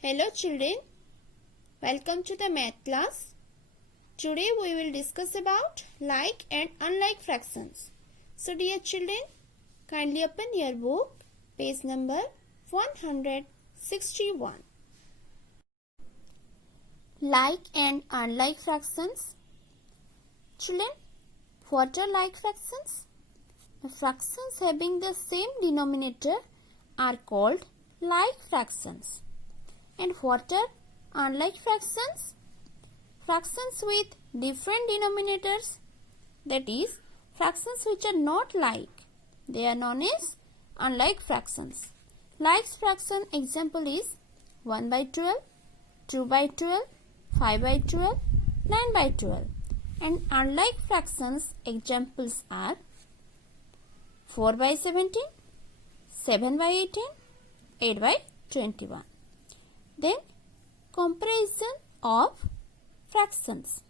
Hello children, welcome to the math class. Today we will discuss about like and unlike fractions. So dear children, kindly open your book, page number 161. Like and unlike fractions. Children, what are like fractions? Fractions having the same denominator are called like fractions. And what are unlike fractions? Fractions with different denominators, that is, fractions which are not like, they are known as unlike fractions. Like fraction example is 1 by 12, 2 by 12, 5 by 12, 9 by 12. And unlike fractions examples are 4 by 17, 7 by 18, 8 by 21. Then comparison of fractions.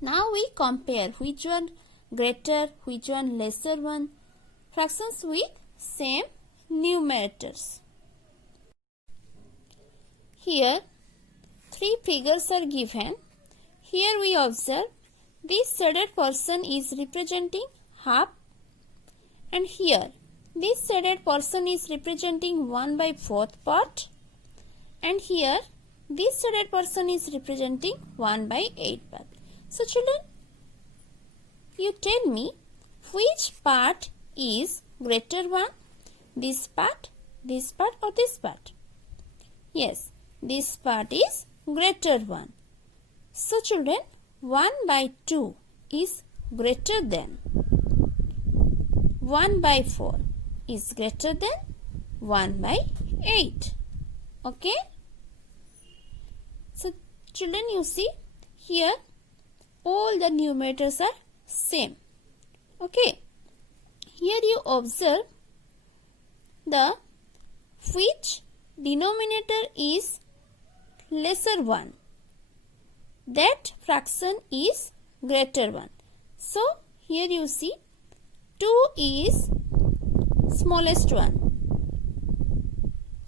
Now we compare which one greater, which one lesser one. Fractions with same numerators. Here three figures are given. Here we observe this shaded portion is representing half, and here this shaded portion is representing 1 by 4th part, and here this shaded portion is representing 1 by 8 part. So children, you tell me which part is greater one, this part or this part? Yes, this part is greater one. So children, 1 by 2 is greater than 1 by 4 is greater than 1 by 8. Okay? So children, you see here all the numerators are same. Okay? Here you observe the which denominator is lesser one, that fraction is greater one. So here you see 2 is smallest one.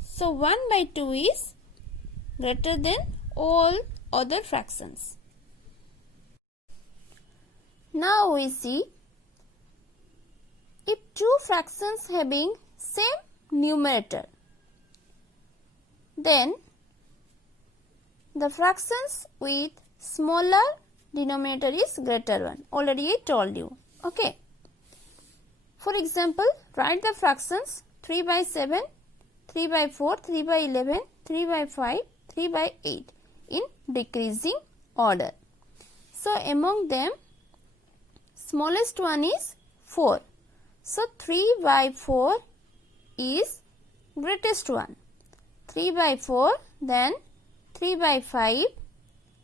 So 1 by 2 is greater than all other fractions. Now we see if two fractions having same numerator, then the fractions with smaller denominator is greater one. Already I told you. Okay. For example, write the fractions 3 by 7, 3 by 4, 3 by 11, 3 by 5, 3 by 8 in decreasing order. So among them, smallest one is 4. So 3 by 4 is greatest one. 3 by 4, then 3 by 5,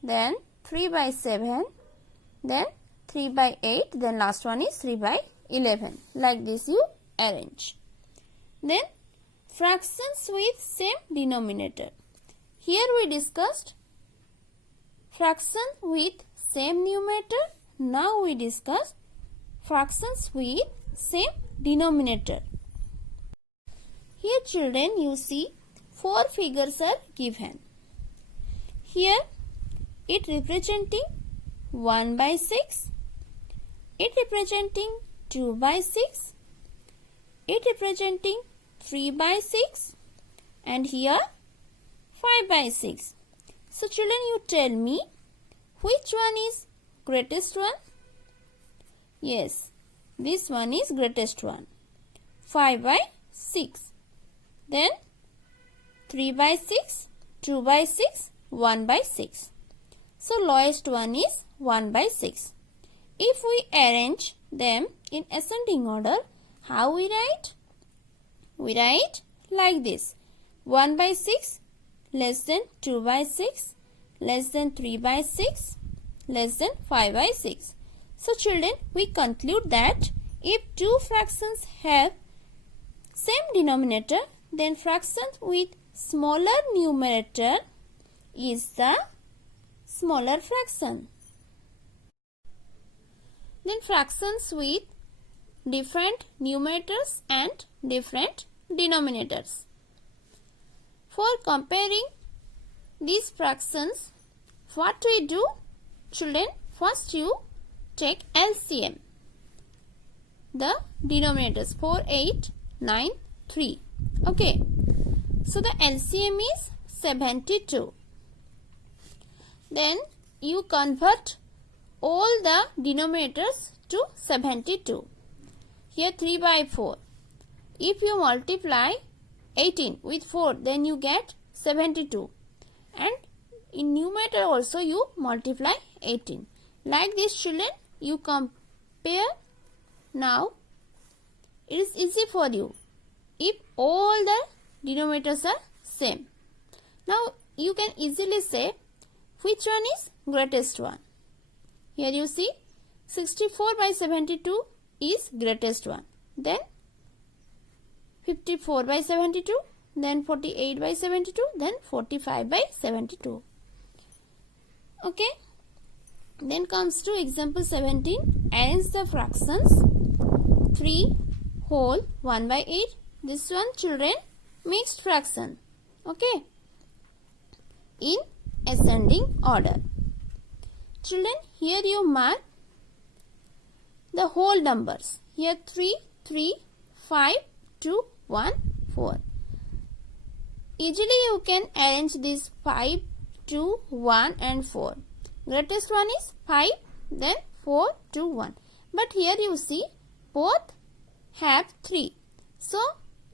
then 3 by 7, then 3 by 8, then last one is 3 by 11. Like this you arrange. Then fractions with same denominator. Here we discussed fraction with same numerator. Now we discuss fractions with same denominator. Here children, you see 4 figures are given. Here it representing 1 by 6, it representing 2 by 6, it representing 3 by 6, and here 5 by 6. So children, you tell me which one is greatest one? Yes, this one is greatest one. 5 by 6. Then 3 by 6, 2 by 6, 1 by 6. So lowest one is 1 by 6. If we arrange them in ascending order, how we write? We write like this. 1 by 6 less than 2 by 6 less than 3 by 6 less than 5 by 6. So children, we conclude that if two fractions have same denominator, then fractions with smaller numerator is the smaller fraction. Then fractions with different numerators and different denominators. For For comparing these fractions, what we do? Children, first you take LCM. The denominators 4, 8, 9, 3. Okay. So the LCM is 72. Then you convert all the denominators to 72. Here 3 by 4. If you multiply 18 with 4, then you get 72. And in numerator also you multiply 18. Like this, children, you compare. Now it is easy for you if all the denominators are same. Now you can easily say which one is greatest one. Here you see 64 by 72 is greatest one. Then 54 by 72, then 48 by 72, then 45 by 72. Okay. Then comes to example 17. Arrange the fractions 3 whole 1 by 8. This one, children, mixed fraction. Okay. In ascending order. Children, here you mark the whole numbers. Here 3, 3, 5, 2, 1, 4. Easily you can arrange this 5, 2, 1 and 4. Greatest one is 5, then 4, 2, 1. But here you see both have 3. So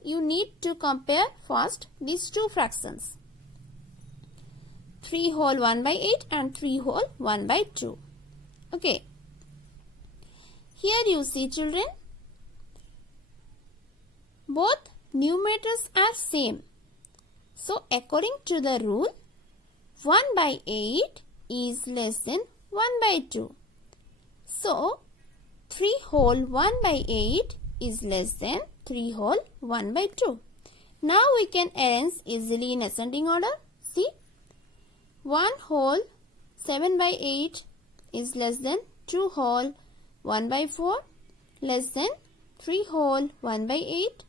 you need to compare first these two fractions. 3 whole 1 by 8 and 3 whole 1 by 2. Okay. Here you see, children, both numerators are same. So according to the rule, 1 by 8 is less than 1 by 2. So 3 whole 1 by 8 is less than 3 whole 1 by 2. Now we can arrange easily in ascending order. See, 1 whole 7 by 8 is less than 2 whole 1 by 4, less than 3 whole 1 by 8,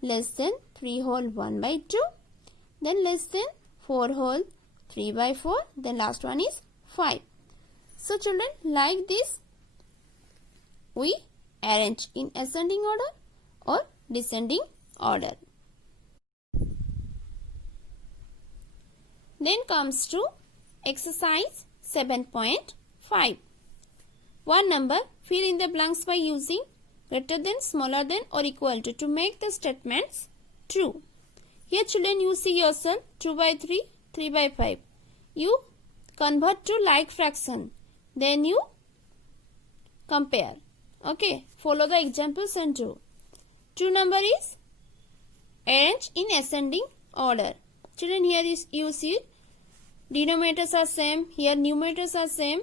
less than 3 whole 1 by 2, then less than 4 whole 3 by 4, then last one is 5. So children, like this we arrange in ascending order or descending order. Then comes to exercise 7.5. One number, fill in the blanks by using greater than, smaller than or equal to make the statements true. Here children, you see yourself 2 by 3, 3 by 5. You convert to like fraction. Then you compare. Okay, follow the examples and do. 2 number is arranged in ascending order. Children, here is you see denominators are same, here numerators are same.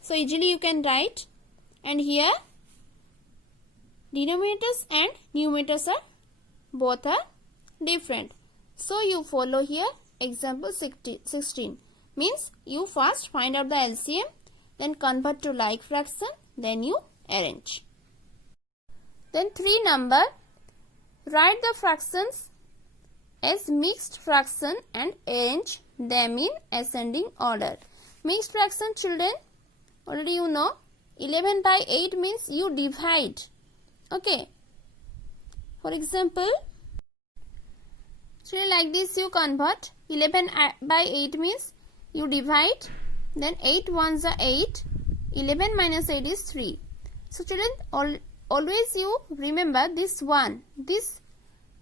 So easily you can write, and here denominators and numerators are both are different. So you follow here example 16. Means you first find out the LCM, then convert to like fraction, then you arrange. Then 3 number, write the fractions as mixed fraction and arrange them in ascending order. Mixed fraction, children, already you know, 11 by 8 means you divide. Okay. For example, children, like this you convert. 11 by 8 means you divide. Then 8 ones are 8. 11 minus 8 is 3. So children, always you remember this 1. This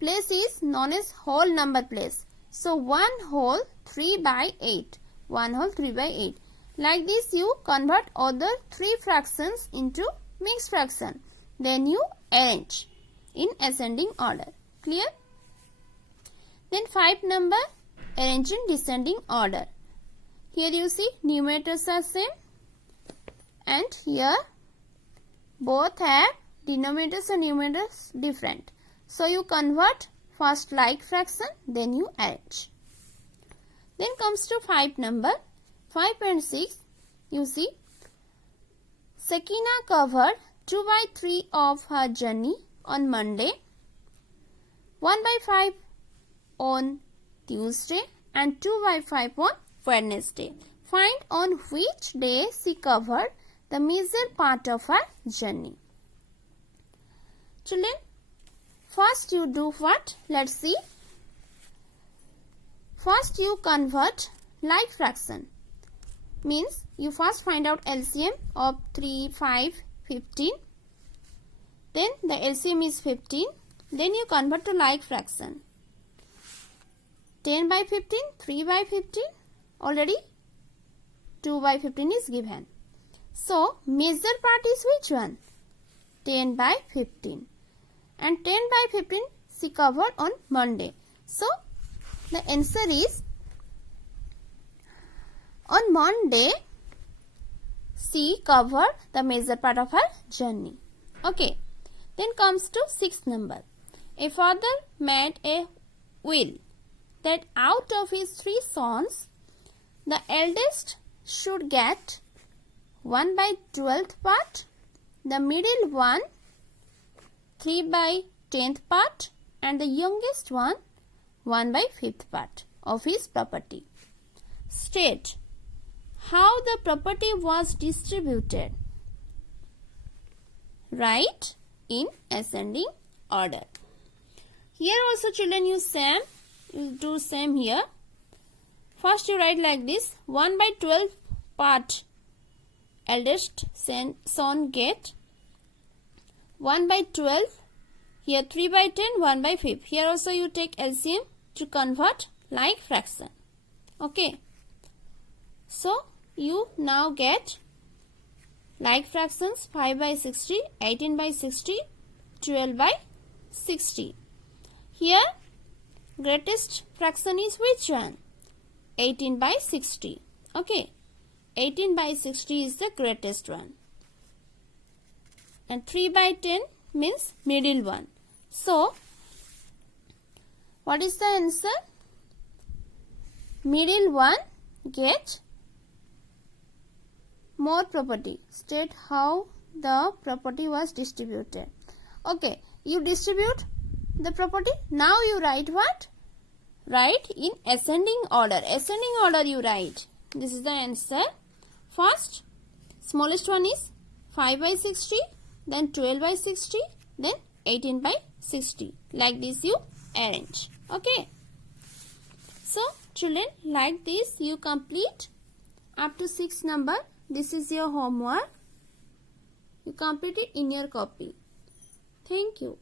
place is known as whole number place. So 1 whole 3 by 8. 1 whole 3 by 8. Like this you convert other 3 fractions into mixed fraction. Then you arrange in ascending order. Clear? Then 5 number, arrange in descending order. Here you see numerators are same, and here both have denominators and numerators different. So you convert first like fraction, then you arrange. Then comes to 5 number. 5 and 6, you see, Sakina covered 2 by 3 of her journey on Monday, 1 by 5 on Tuesday and 2 by 5 on Wednesday. Find on which day she covered the major part of her journey. Children, first you do what? Let's see. First you convert like fraction. Means you first find out LCM of 3, 5, 15. Then the LCM is 15. Then you convert to like fraction. 10 by 15, 3 by 15. Already 2 by 15 is given. So major part is which one? 10 by 15. And 10 by 15 she covered on Monday. So the answer is on Monday she covered the major part of her journey. Okay. Then comes to 6th number. A father made a will that out of his 3 sons, the eldest should get 1 by 12th part, the middle one 3 by 10th part, and the youngest one 1 by 5th part of his property. State how the property was distributed. Write in ascending order. Here also children you do same here. First you write like this: 1 by 12 part eldest son get, 1 by 12, here 3 by 10, 1 by 5. Here also you take LCM to convert like fraction. Okay. So you now get like fractions 5 by 60, 18 by 60, 12 by 60. Here greatest fraction is which one? 18 by 60. Okay. 18 by 60 is the greatest one. And 3 by 10 means middle one. So what is the answer? Middle one get more property. State how the property was distributed. Okay, you distribute the property. Now you write what? Write in ascending order. Ascending order you write. This is the answer. First, smallest one is 5 by 60, then 12 by 60, then 18 by 60. Like this you arrange. Okay. So, children, like this you complete up to 6 number. This is your homework. You complete it in your copy. Thank you.